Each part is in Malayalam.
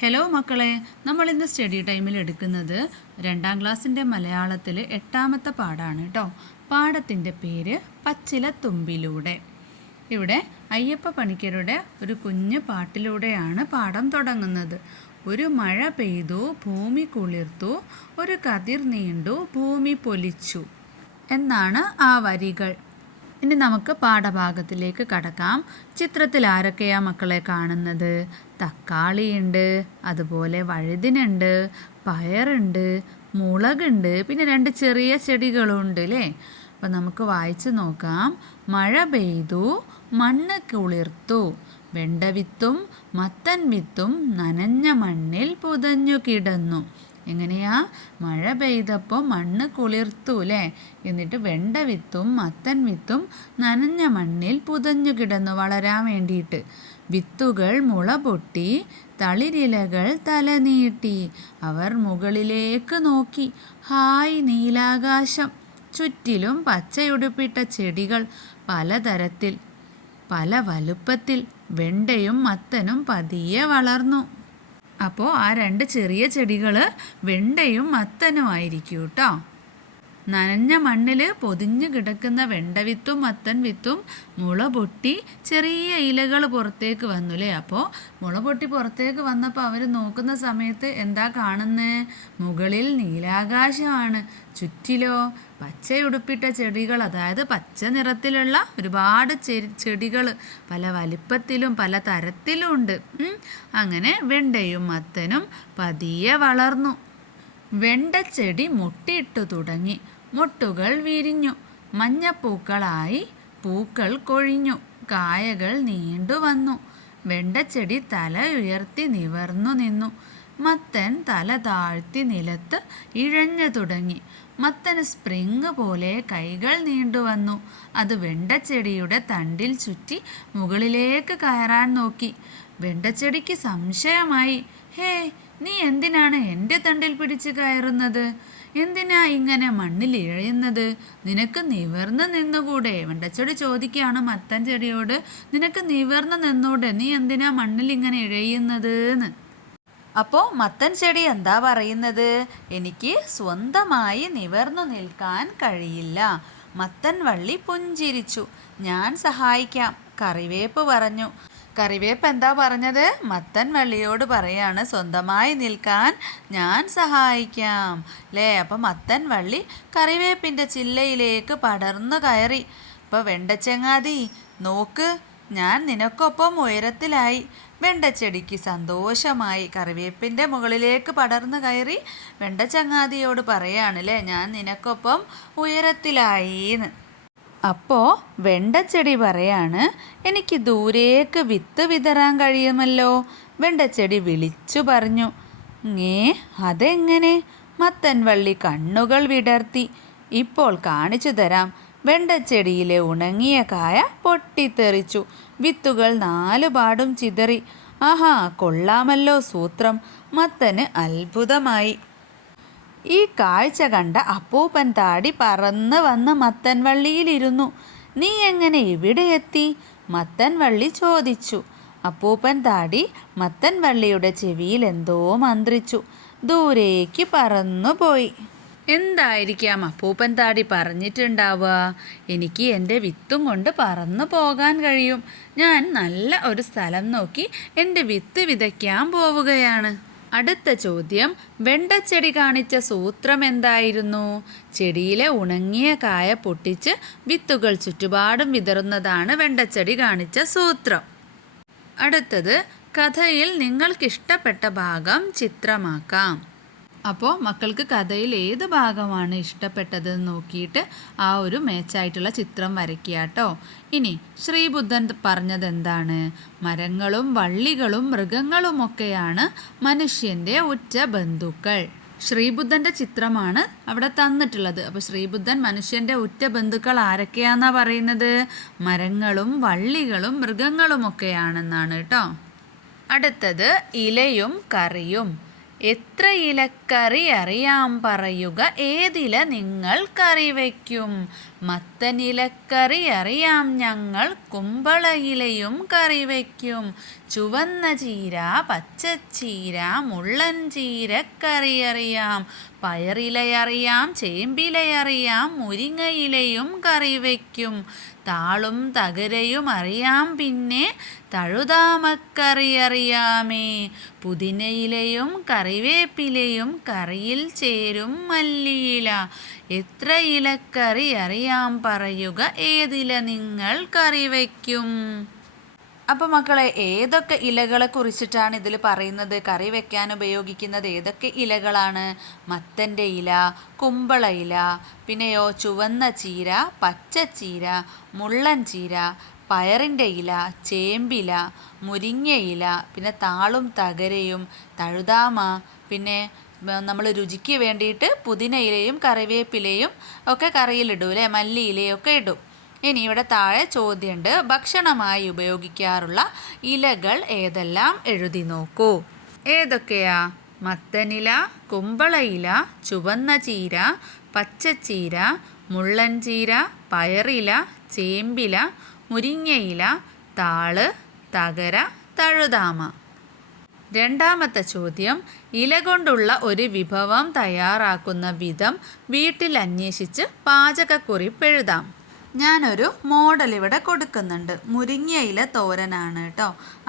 ഹലോ മക്കളെ, നമ്മൾ ഇന്ന് സ്റ്റഡി ടൈമിൽ എടുക്കുന്നത് 2ാം ക്ലാസ്സിൻ്റെ മലയാളത്തിൽ 8ാമത്തെ പാഠമാണ് കേട്ടോ. പാഠത്തിൻ്റെ പേര് പച്ചിലത്തുമ്പിലൂടെ. ഇവിടെ അയ്യപ്പ പണിക്കരുടെ ഒരു കുഞ്ഞു പാട്ടിലൂടെയാണ് പാഠം തുടങ്ങുന്നത്. ഒരു മഴ പെയ്തു ഭൂമി കുളിർത്തു, ഒരു കതിർ നീണ്ടു ഭൂമി പൊലിച്ചു എന്നാണ് ആ വരികൾ. ഇനി നമുക്ക് പാഠഭാഗത്തിലേക്ക് കടക്കാം. ചിത്രത്തിൽ ആരൊക്കെയാ മക്കളെ കാണുന്നത്? തക്കാളിയുണ്ട്, അതുപോലെ വഴുതിനുണ്ട്, പയറുണ്ട്, മുളകുണ്ട്, പിന്നെ 2 ചെറിയ ചെടികളുണ്ട് അല്ലേ. അപ്പം നമുക്ക് വായിച്ച് നോക്കാം. മഴ പെയ്തു മണ്ണ് കുളിർത്തു, വെണ്ടവിത്തും മത്തൻ വിത്തും നനഞ്ഞ മണ്ണിൽ പുതഞ്ഞു കിടന്നു. എങ്ങനെയാ? മഴ പെയ്തപ്പോൾ മണ്ണ് കുളിർത്തു അല്ലേ, എന്നിട്ട് വെണ്ട വിത്തും മത്തൻ വിത്തും നനഞ്ഞ മണ്ണിൽ പുതഞ്ഞു കിടന്നു വളരാൻ വേണ്ടിയിട്ട്. വിത്തുകൾ മുള പൊട്ടി, തളിരിലകൾ തലനീട്ടി. അവർ മുകളിലേക്ക് നോക്കി. ഹായ് നീലാകാശം, ചുറ്റിലും പച്ചയുടുപ്പിട്ട ചെടികൾ, പലതരത്തിൽ പല വലുപ്പത്തിൽ. വെണ്ടയും മത്തനും പതിയെ വളർന്നു. അപ്പോൾ ആ 2 ചെറിയ ചെടികൾ വെണ്ടയും മത്തനും ആയിരിക്കും കേട്ടോ. നനഞ്ഞ മണ്ണിൽ പൊതിഞ്ഞു കിടക്കുന്ന വെണ്ടവിത്തും മത്തൻ വിത്തും മുള പൊട്ടി ചെറിയ ഇലകൾ പുറത്തേക്ക് വന്നു അല്ലേ. അപ്പോൾ മുള പൊട്ടി പുറത്തേക്ക് വന്നപ്പോൾ അവർ നോക്കുന്ന സമയത്ത് എന്താ കാണുന്നത്? മുകളിൽ നീലാകാശമാണ്, ചുറ്റിലോ പച്ചയുടുപ്പിട്ട ചെടികൾ, അതായത് പച്ച നിറത്തിലുള്ള ഒരുപാട് ചെടികൾ പല വലിപ്പത്തിലും പല തരത്തിലും ഉണ്ട്. അങ്ങനെ വെണ്ടയും മത്തനും പതിയെ വളർന്നു. വെണ്ടച്ചെടി മുട്ടിയിട്ടു തുടങ്ങി. മുട്ടുകൾ വിരിഞ്ഞു, മഞ്ഞപ്പൂക്കളായി പൂക്കൾ കൊഴിഞ്ഞു, കായകൾ നീണ്ടു വന്നു. വെണ്ടച്ചെടി തല ഉയർത്തി നിവർന്നു നിന്നു. മത്തൻ തല താഴ്ത്തി നിലത്ത് ഇഴഞ്ഞു തുടങ്ങി. മത്തന് സ്പ്രിങ് പോലെ കൈകൾ നീണ്ടുവന്നു. അത് വെണ്ടച്ചെടിയുടെ തണ്ടിൽ ചുറ്റി മുകളിലേക്ക് കയറാൻ നോക്കി. വെണ്ടച്ചെടിക്ക് സംശയമായി. ഹേ, നീ എന്തിനാണ് എൻ്റെ തണ്ടിൽ പിടിച്ച് കയറുന്നത്? എന്തിനാ ഇങ്ങനെ മണ്ണിൽ ഇഴയുന്നത്? നിനക്ക് നിവർന്ന് നിന്നുകൂടെ? വെണ്ടച്ചെടി ചോദിക്കുകയാണ് മത്തൻ ചെടിയോട്. നിനക്ക് നിവർന്ന് നിന്നൂടെ? നീ എന്തിനാ മണ്ണിൽ ഇങ്ങനെ ഇഴയുന്നത് എന്ന്. അപ്പോൾ മത്തൻ ചെടി എന്താ പറയുന്നത്? എനിക്ക് സ്വന്തമായി നിവർന്നു നിൽക്കാൻ കഴിയില്ല. മത്തൻ വള്ളി പുഞ്ചിരിച്ചു. ഞാൻ സഹായിക്കാം, കറിവേപ്പ് പറഞ്ഞു. കറിവേപ്പ് എന്താ പറഞ്ഞത്? മത്തൻ വള്ളിയോട് പറയാണ് സ്വന്തമായി നിൽക്കാൻ ഞാൻ സഹായിക്കാം അല്ലേ. അപ്പം മത്തൻ വള്ളി കറിവേപ്പിൻ്റെ ചില്ലയിലേക്ക് പടർന്നു കയറി. ഇപ്പോൾ വെണ്ടച്ചങ്ങാതി നോക്ക്, ഞാൻ നിനക്കൊപ്പം ഉയരത്തിലായി. വെണ്ടച്ചെടിക്ക് സന്തോഷമായി. കറിവേപ്പിൻ്റെ മുകളിലേക്ക് പടർന്നു കയറി വെണ്ടച്ചങ്ങാതിയോട് പറയാണല്ലേ, ഞാൻ നിനക്കൊപ്പം ഉയരത്തിലായിന്ന്. അപ്പോൾ വെണ്ടച്ചെടി പറയാണ്, എനിക്ക് ദൂരേക്ക് വിത്ത് വിതറാൻ കഴിയുമല്ലോ. വെണ്ടച്ചെടി വിളിച്ചു പറഞ്ഞു. അതെങ്ങനെ? മത്തൻ വള്ളി കണ്ണുകൾ വിടർത്തി. ഇപ്പോൾ കാണിച്ചു തരാം. വെണ്ടച്ചെടിയിലെ ഉണങ്ങിയ കായ പൊട്ടിത്തെറിച്ചു. വിത്തുകൾ 4 പാടും ചിതറി. ആഹാ, കൊള്ളാമല്ലോ സൂത്രം. മത്തന് അത്ഭുതമായി. ഈ കാഴ്ച കണ്ട അപ്പൂപ്പൻ താടി പറന്ന് വന്ന് മത്തൻ വള്ളിയിലിരുന്നു. നീ എങ്ങനെ ഇവിടെ എത്തി? മത്തൻ വള്ളി ചോദിച്ചു. അപ്പൂപ്പൻ താടി മത്തൻ വള്ളിയുടെ ചെവിയിൽ എന്തോ മന്ത്രിച്ചു. ദൂരേക്ക് പറന്നുപോയി. എന്തായിരിക്കാം അപ്പൂപ്പൻ താടി പറഞ്ഞിട്ടുണ്ടാവുക? എനിക്ക് എൻ്റെ വിത്തും കൊണ്ട് പറന്നു പോകാൻ കഴിയും. ഞാൻ നല്ല ഒരു സ്ഥലം നോക്കി എൻ്റെ വിത്ത് വിതയ്ക്കാൻ പോവുകയാണ്. അടുത്ത ചോദ്യം, വെണ്ടച്ചെടി കാണിച്ച സൂത്രം എന്തായിരുന്നു? ചെടിയിലെ ഉണങ്ങിയ കായ പൊട്ടിച്ച് വിത്തുകൾ ചുറ്റുപാടും വിതറുന്നതാണ് വെണ്ടച്ചെടി കാണിച്ച സൂത്രം. അടുത്തത്, കഥയിൽ നിങ്ങൾക്കിഷ്ടപ്പെട്ട ഭാഗം ചിത്രമാക്കാം. അപ്പോൾ മക്കൾക്ക് കഥയിൽ ഏത് ഭാഗമാണ് ഇഷ്ടപ്പെട്ടതെന്ന് നോക്കിയിട്ട് ആ ഒരു മാച്ചായിട്ടുള്ള ചിത്രം വരയ്ക്കുക കേട്ടോ. ഇനി ശ്രീബുദ്ധൻ പറഞ്ഞത് എന്താണ്? മരങ്ങളും വള്ളികളും മൃഗങ്ങളുമൊക്കെയാണ് മനുഷ്യൻ്റെ ഉറ്റ ബന്ധുക്കൾ. ശ്രീബുദ്ധൻ്റെ ചിത്രമാണ് അവിടെ തന്നിട്ടുള്ളത്. അപ്പോൾ ശ്രീബുദ്ധൻ മനുഷ്യൻ്റെ ഉറ്റ ബന്ധുക്കൾ ആരൊക്കെയാണെന്നാണ് പറയുന്നത്? മരങ്ങളും വള്ളികളും മൃഗങ്ങളുമൊക്കെയാണെന്നാണ് കേട്ടോ. അടുത്തത്, ഇലയും കറിയും. എത്ര ഇലക്കറി അറിയാം പറയുക, ഏതില നിങ്ങൾ കറി വയ്ക്കും? മത്തനിലക്കറി അറിയാം ഞങ്ങൾ, കുമ്പളയിലയും കറി വയ്ക്കും. ചുവന്ന ചീര, പച്ചച്ചീര, മുള്ളൻ ചീരക്കറി അറിയാം. പയറിലയറിയാം, ചേമ്പിലയറിയാം, മുരിങ്ങയിലയും കറി വയ്ക്കും. താളും തകരയും അറിയാം, പിന്നെ തഴുതാമക്കറി അറിയാമേ. പുതിനയിലയും കറിവേപ്പിലയും കറിയിൽ ചേരും മല്ലിയില. എത്ര ഇലക്കറി അറിയാം പറയുക, ഏതില നിങ്ങൾ കറി വയ്ക്കും? അപ്പോൾ മക്കളെ, ഏതൊക്കെ ഇലകളെ കുറിച്ചിട്ടാണ് ഇതിൽ പറയുന്നത്? കറി വെക്കാൻ ഉപയോഗിക്കുന്നത് ഏതൊക്കെ ഇലകളാണ്? മത്തൻ്റെ ഇല, കുമ്പള ഇല, പിന്നെയോ ചുവന്ന ചീര, പച്ചച്ചീര, മുള്ളൻ ചീര, പയറിൻ്റെ ഇല, ചേമ്പില, മുരിങ്ങയില, പിന്നെ താളും തകരയും, തഴുതാമ, പിന്നെ നമ്മൾ രുചിക്ക് വേണ്ടിയിട്ട് പുതിന ഇലയും കറിവേപ്പിലയും ഒക്കെ കറിയിലിടും അല്ലേ, മല്ലിയിലയൊക്കെ ഇടും. ഇനി ഇവിടെ താഴെ ചോദ്യമുണ്ട്, ഭക്ഷണമായി ഉപയോഗിക്കാറുള്ള ഇലകൾ ഏതെല്ലാം എഴുതി നോക്കൂ. ഏതൊക്കെയാ? മത്തനില, കുമ്പളയില, ചുവന്ന ചീര, പച്ചച്ചീര, മുള്ളൻ ചീര, പയറില, ചേമ്പില, മുരിങ്ങയില, താള്, തകര, തഴുതാമ. രണ്ടാമത്തെ ചോദ്യം, ഇല കൊണ്ടുള്ള ഒരു വിഭവം തയ്യാറാക്കുന്ന വിധം വീട്ടിൽ അന്വേഷിച്ച് പാചകക്കുറിപ്പ് എഴുതാം. ഞാനൊരു മോഡൽ ഇവിടെ കൊടുക്കുന്നുണ്ട്. മുരിങ്ങയില തോരനാണ് കേട്ടോ.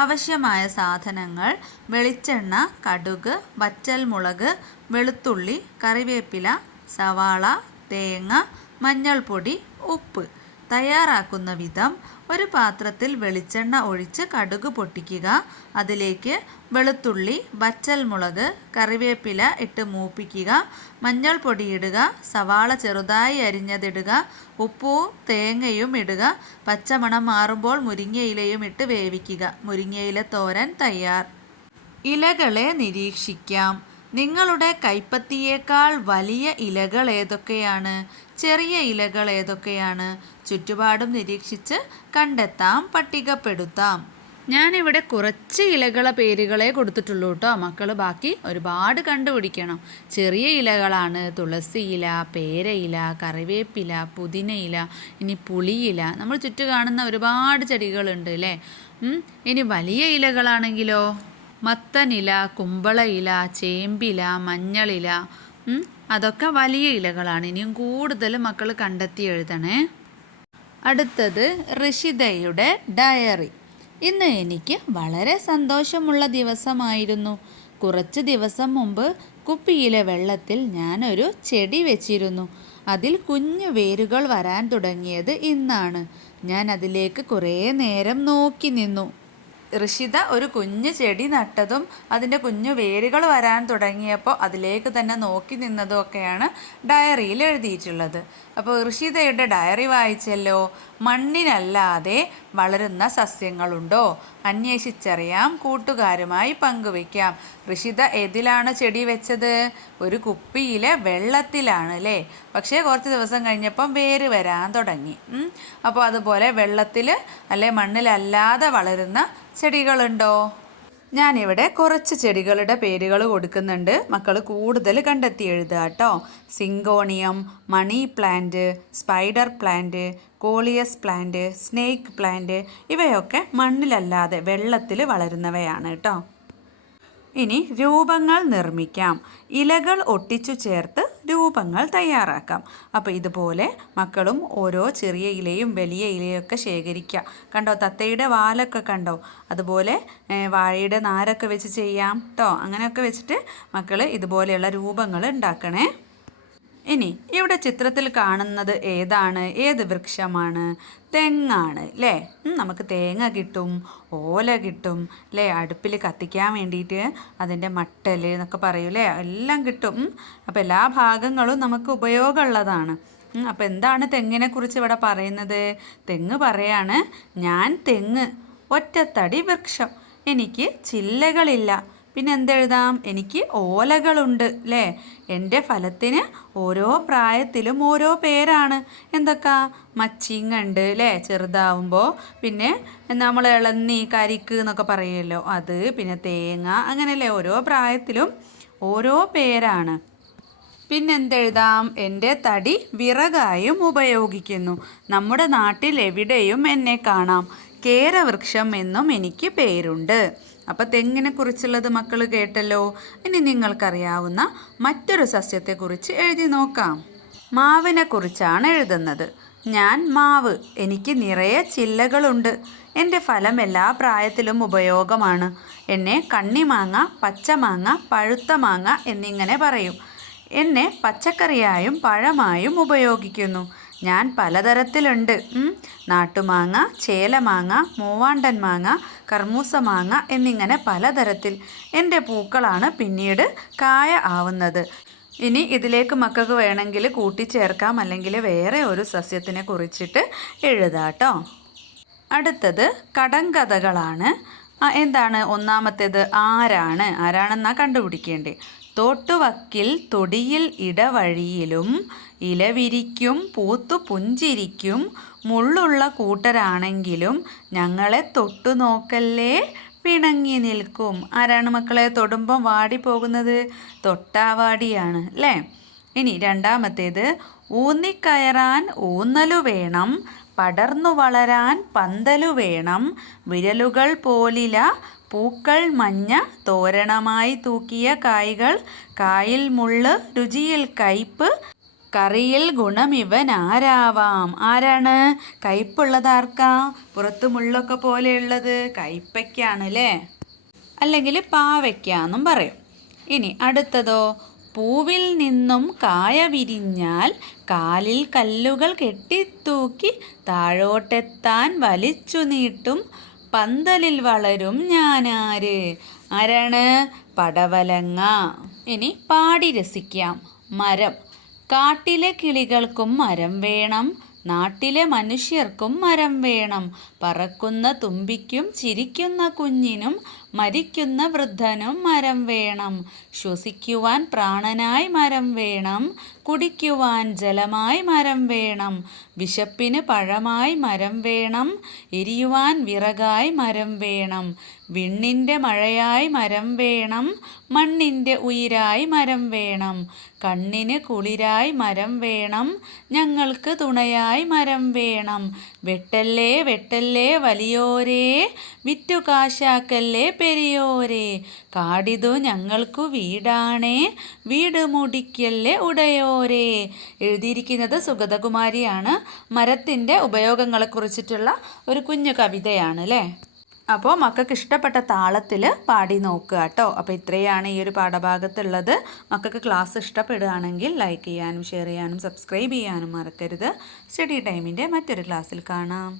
ആവശ്യമായ സാധനങ്ങൾ: വെളിച്ചെണ്ണ, കടുക്, വറ്റൽമുളക്, വെളുത്തുള്ളി, കറിവേപ്പില, സവാള, തേങ്ങ, മഞ്ഞൾപ്പൊടി, ഉപ്പ്. തയ്യാറാക്കുന്ന വിധം: ഒരു പാത്രത്തിൽ വെളിച്ചെണ്ണ ഒഴിച്ച് കടുക് പൊട്ടിക്കുക. അതിലേക്ക് വെളുത്തുള്ളി, വറ്റൽമുളക്, കറിവേപ്പില ഇട്ട് മൂപ്പിക്കുക. മഞ്ഞൾപ്പൊടി ഇടുക. സവാള ചെറുതായി അരിഞ്ഞതിടുക. ഉപ്പും തേങ്ങയും ഇടുക. പച്ചമണം മാറുമ്പോൾ മുരിങ്ങയിലയും ഇട്ട് വേവിക്കുക. മുരിങ്ങയില തോരൻ തയ്യാർ. ഇലകളെ നിരീക്ഷിക്കാം. നിങ്ങളുടെ കൈപ്പത്തിയേക്കാൾ വലിയ ഇലകൾ ഏതൊക്കെയാണ്? ചെറിയ ഇലകൾ ഏതൊക്കെയാണ്? ചുറ്റുപാടും നിരീക്ഷിച്ച് കണ്ടെത്താം, പട്ടികപ്പെടുത്താം. ഞാനിവിടെ കുറച്ച് ഇലകളെ പേരുകളെ കൊടുത്തിട്ടുള്ളൂ കേട്ടോ. മക്കൾ ബാക്കി ഒരുപാട് കണ്ടുപിടിക്കണം. ചെറിയ ഇലകളാണ് തുളസി ഇല, പേരയില, കറിവേപ്പില, പുതിനയില, ഇനി പുളിയില. നമ്മൾ ചുറ്റു കാണുന്ന ഒരുപാട് ചെടികളുണ്ട് അല്ലേ. ഇനി വലിയ ഇലകളാണെങ്കിലോ? മത്തനില, കുമ്പളയില, ചേമ്പില, മഞ്ഞളില. അതൊക്കെ വലിയ ഇലകളാണ്. ഇനിയും കൂടുതൽ മക്കൾ കണ്ടെത്തി എഴുതണേ. അടുത്തത് ഋഷിതയുടെ ഡയറി. ഇന്ന് എനിക്ക് വളരെ സന്തോഷമുള്ള ദിവസമായിരുന്നു. കുറച്ച് ദിവസം മുമ്പ് കുപ്പിയിലെ വെള്ളത്തിൽ ഞാനൊരു ചെടി വെച്ചിരുന്നു. അതിൽ കുഞ്ഞു വേരുകൾ വരാൻ തുടങ്ങിയത് ഇന്നാണ്. ഞാൻ അതിലേക്ക് കുറേ നേരം നോക്കി നിന്നു. ഋഷിത ഒരു കുഞ്ഞു ചെടി നട്ടതും അതിൻ്റെ കുഞ്ഞു വേരുകൾ വരാൻ തുടങ്ങിയപ്പോൾ അതിലേക്ക് തന്നെ നോക്കി നിന്നതും ഒക്കെയാണ് ഡയറിയിൽ എഴുതിയിട്ടുള്ളത്. അപ്പോൾ ഋഷിതയുടെ ഡയറി വായിച്ചല്ലോ. മണ്ണിനല്ലാതെ വളരുന്ന സസ്യങ്ങളുണ്ടോ? അന്വേഷിച്ചറിയാം, കൂട്ടുകാരുമായി പങ്കുവയ്ക്കാം. ഋഷിത ഏതിലാണ് ചെടി വെച്ചത്? ഒരു കുപ്പിയിലെ വെള്ളത്തിലാണ് അല്ലേ. പക്ഷേ കുറച്ച് ദിവസം കഴിഞ്ഞപ്പം വേര് വരാൻ തുടങ്ങി. അപ്പോൾ അതുപോലെ വെള്ളത്തിൽ അല്ലെ മണ്ണിലല്ലാതെ വളരുന്ന ചെടികളുണ്ടോ? ഞാനിവിടെ കുറച്ച് ചെടികളുടെ പേരുകൾ കൊടുക്കുന്നുണ്ട്. മക്കൾ കൂടുതൽ കണ്ടെത്തി എഴുതുക കേട്ടോ. Syngonium, money plant, spider plant, coleus plant, snake plant ഇവയൊക്കെ മണ്ണിലല്ലാതെ വെള്ളത്തിൽ വളരുന്നവയാണ് കേട്ടോ. ഇനി രൂപങ്ങൾ നിർമ്മിക്കാം. ഇലകൾ ഒട്ടിച്ചു ചേർത്ത് രൂപങ്ങൾ തയ്യാറാക്കാം. അപ്പോൾ ഇതുപോലെ മക്കളും ഓരോ ചെറിയ ഇലയും വലിയ ഇലയൊക്കെ ശേഖരിക്കുക. കണ്ടോ, തത്തയുടെ വാലൊക്കെ കണ്ടോ? അതുപോലെ വാഴയുടെ നാരൊക്കെ വെച്ച് ചെയ്യാം കേട്ടോ. അങ്ങനെയൊക്കെ വെച്ചിട്ട് മക്കൾ ഇതുപോലെയുള്ള രൂപങ്ങൾ ഉണ്ടാക്കണേ. ഇനി ഇവിടെ ചിത്രത്തിൽ കാണുന്നത് ഏതാണ്? ഏത് വൃക്ഷമാണ്? തെങ്ങാണ് അല്ലേ. നമുക്ക് തേങ്ങ കിട്ടും, ഓല കിട്ടും അല്ലേ. അടുപ്പിൽ കത്തിക്കാൻ വേണ്ടിയിട്ട് അതിൻ്റെ മട്ടൽ എന്നൊക്കെ പറയൂലേ, എല്ലാം കിട്ടും. അപ്പോൾ എല്ലാ ഭാഗങ്ങളും നമുക്ക് ഉപയോഗമുള്ളതാണ്. അപ്പോൾ എന്താണ് തെങ്ങിനെ കുറിച്ച് ഇവിടെ പറയുന്നത്? തെങ്ങ് പറയാണ്, ഞാൻ തെങ്ങ്, ഒറ്റത്തടി വൃക്ഷം, എനിക്ക് ചില്ലകളില്ല. പിന്നെ എന്തെഴുതാം? എനിക്ക് ഓലകളുണ്ട് അല്ലേ. എൻ്റെ ഫലത്തിന് ഓരോ പ്രായത്തിലും ഓരോ പേരാണ്. എന്തൊക്കെ? മച്ചിങ്ങ ഉണ്ട് അല്ലേ ചെറുതാവുമ്പോൾ. പിന്നെ നമ്മൾ ഇളന്നി, കരിക്ക് എന്നൊക്കെ പറയുമല്ലോ അത്. പിന്നെ തേങ്ങ. അങ്ങനെയല്ലേ ഓരോ പ്രായത്തിലും ഓരോ പേരാണ്. പിന്നെന്തെഴുതാം? എൻ്റെ തടി വിറകായും ഉപയോഗിക്കുന്നു. നമ്മുടെ നാട്ടിൽ എവിടെയും എന്നെ കാണാം. കേരവൃക്ഷം എന്നും എനിക്ക് പേരുണ്ട്. അപ്പം തെങ്ങിനെ കുറിച്ചുള്ളത് മക്കൾ കേട്ടല്ലോ. ഇനി നിങ്ങൾക്കറിയാവുന്ന മറ്റൊരു സസ്യത്തെക്കുറിച്ച് എഴുതി നോക്കാം. മാവിനെ കുറിച്ചാണ് എഴുതുന്നത്. ഞാൻ മാവ്. എനിക്ക് നിറയെ ചില്ലകളുണ്ട്. എൻ്റെ ഫലം എല്ലാ പ്രായത്തിലും ഉപയോഗമാണ്. എന്നെ കണ്ണിമാങ്ങ, പച്ചമാങ്ങ, പഴുത്ത മാങ്ങ എന്നിങ്ങനെ പറയും. എന്നെ പച്ചക്കറിയായും പഴമായും ഉപയോഗിക്കുന്നു. ഞാൻ പലതരത്തിലുണ്ട്. നാട്ടുമാങ്ങ, ചേലമാങ്ങ, മൂവാണ്ടൻ മാങ്ങ, കർമൂസ മാങ്ങ എന്നിങ്ങനെ പലതരത്തിൽ. എൻ്റെ പൂക്കളാണ് പിന്നീട് കായ ആവുന്നത്. ഇനി ഇതിലേക്ക് മക്കൾക്ക് വേണമെങ്കിൽ കൂട്ടിച്ചേർക്കാം, അല്ലെങ്കിൽ വേറെ ഒരു സസ്യത്തിനെ കുറിച്ചിട്ട് എഴുതാട്ടോ. അടുത്തത് കടങ്കഥകളാണ്. എന്താണ് ഒന്നാമത്തേത്? ആരാണെന്നാ കണ്ടുപിടിക്കേണ്ടേ. തോട്ടുവക്കിൽ തൊടിയിൽ ഇടവഴിയിലും ഇലവിരിക്കും പൂത്തു പുഞ്ചിരിക്കും മുള്ളുള്ള കൂട്ടരാണെങ്കിലും ഞങ്ങളെ തൊട്ടു നോക്കല്ലേ പിണങ്ങി നിൽക്കും. ആരാണ് മക്കളെ തൊടുമ്പം വാടിപ്പോകുന്നത്? തൊട്ടാവാടിയാണ് അല്ലേ? ഇനി രണ്ടാമത്തേത് ഊന്നിക്കയറാൻ ഊന്നലു വേണം, പടർന്നു വളരാൻ പന്തലു വേണം, വിരലുകൾ പോലില പൂക്കൾ മഞ്ഞ തോരണമായി തൂക്കിയ കായ്കൾ, കായിൽ മുള്ള് രുചിയിൽ കയ്പ്, കറിയിൽ ഗുണം ഇവൻ ആരാവാം. ആരാണ്? കയ്പുള്ളതാർക്കാ? പുറത്ത് മുള്ളൊക്കെ പോലെയുള്ളത് കയ്പയ്ക്കാണ് അല്ലേ? അല്ലെങ്കിൽ പാവയ്ക്കാന്നും പറയും. ഇനി അടുത്തതോ? പൂവിൽ നിന്നും കായ വിരിഞ്ഞാൽ കാലിൽ കല്ലുകൾ കെട്ടിത്തൂക്കി താഴോട്ടെത്താൻ വലിച്ചു നീട്ടും പന്തലിൽ വളരും ഞാനാര്? ആരാണ്? പടവലങ്ങ. ഇനി പാടി രസിക്കാം. മരം. കാട്ടിലെ കിളികൾക്കും മരം വേണം, നാട്ടിലെ മനുഷ്യർക്കും മരം വേണം. പറക്കുന്ന തുമ്പിക്കും ചിരിക്കുന്ന കുഞ്ഞിനും മരിക്കുന്ന വൃദ്ധനും മരം വേണം. ശ്വസിക്കുവാൻ പ്രാണനായി മരം വേണം, കുടിക്കുവാൻ ജലമായി മരം വേണം. വിശപ്പിന് പഴമായി മരം വേണം, എരിയുവാൻ വിറകായി മരം വേണം. വിണ്ണിൻ്റെ മഴയായി മരം വേണം, മണ്ണിൻ്റെ ഉയിരായി മരം വേണം. കണ്ണിന് കുളിരായി മരം വേണം, ഞങ്ങൾക്ക് തുണയായി മരം വേണം. വെട്ടല്ലേ വെട്ടല്ലേ വലിയോരേ, വിറ്റുകാശാക്കല്ലേ പെരിയോരേ. കാടിതു ഞങ്ങൾക്കു വീടാണേ, വീട് മുടിക്കല്ലേ ഉടയോരേ. എഴുതിയിരിക്കുന്നത് സുഗതകുമാരിയാണ്. മരത്തിൻ്റെ ഉപയോഗങ്ങളെക്കുറിച്ചിട്ടുള്ള ഒരു കുഞ്ഞു കവിതയാണ് അല്ലേ? അപ്പോൾ മക്കൾക്ക് ഇഷ്ടപ്പെട്ട താളത്തിൽ പാടി നോക്കുക കേട്ടോ. അപ്പോൾ ഇത്രയാണ് ഈ ഒരു പാഠഭാഗത്തുള്ളത്. മക്കൾക്ക് ക്ലാസ് ഇഷ്ടപ്പെടുകയാണെങ്കിൽ ലൈക്ക് ചെയ്യാനും ഷെയർ ചെയ്യാനും സബ്സ്ക്രൈബ് ചെയ്യാനും മറക്കരുത്. സ്റ്റഡി ടൈമിൻ്റെ മറ്റൊരു ക്ലാസ്സിൽ കാണാം.